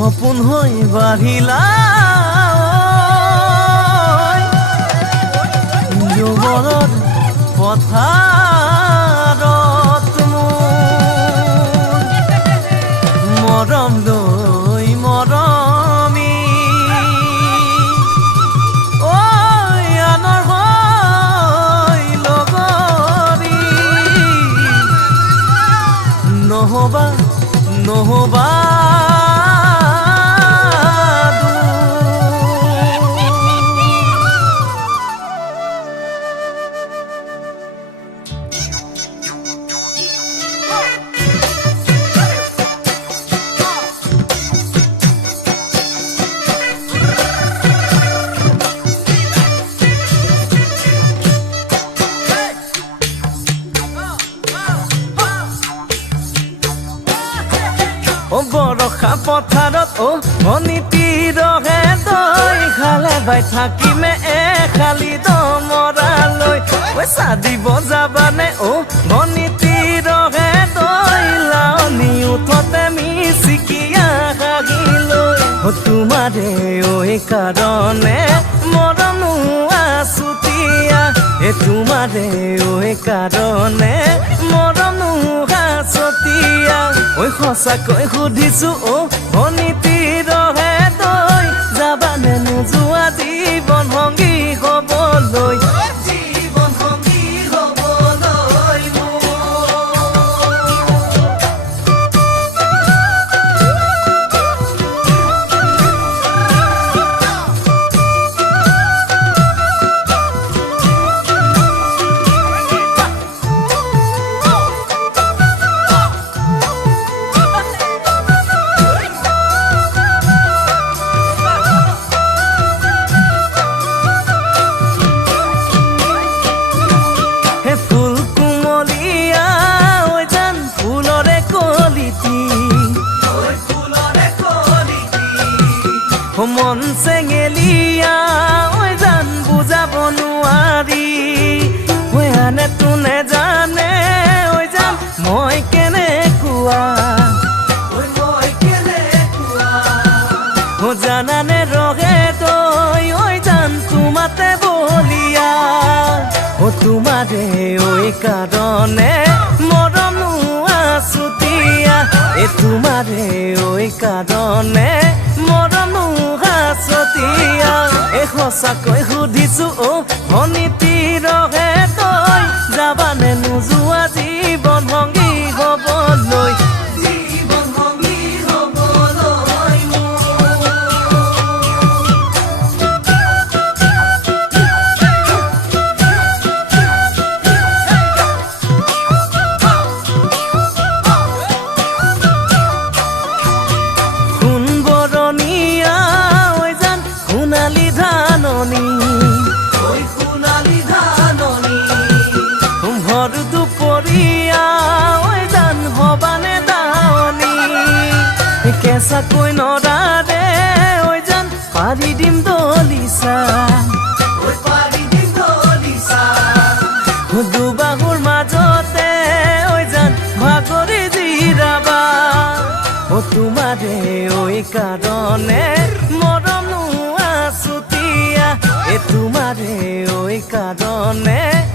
সপোন হৈ বাঢ়িলা যৌৱনৰ পথাৰত মৰম লৈ মৰমি আনৰ হৈ লগৰী নহবা নহবা বৰষা পথাৰত অনিতিৰহে দৈ খালে বাই থাকিমে খালি দমৰালৈ পইচা দিব যাবানে অনিতিৰহে দৈ লাৱনি উঠতে মিচিকিয়া হাগিলৈ তোমাৰে কাৰণে মৰম আছুতীয়া তোমাৰে কাৰণে মৰম হাছতীয়া সঁচাকৈ সুধিছো অনিতিৰহে দৈ যাবানে নোযোৱা জীৱন সংগী হ'বলৈ জীৱন সংগী হ'বলৈ মন চেঙেলিয়া জান বুজাব নোৱাৰি আনে তোনে জানে জান মই কেনেকুৱা জানানে ৰহে তই জান তোমাতে বলিয়া তোমাৰে কাৰণে মৰম আছুতীয়া তোমাৰে কাৰণে মৰম হাছতীয়া সঁচাকৈ সুধিছো অনিতিৰহে তই যাবানে নোযোৱা জীৱন সংগী হ'বলৈ জীৱন সংগী হ'বলৈ ভৰ দুপৰীয়া জান হবানে দাৱনী কেঁচাকৈ নৰাৰে জান পাৰি দিম দলিচা দুবাহুৰ মাজতে জান ভাগৰি জিৰাবা তোমাৰে কাৰণে মৰম আছুতীয়া তোমাৰে কাৰণে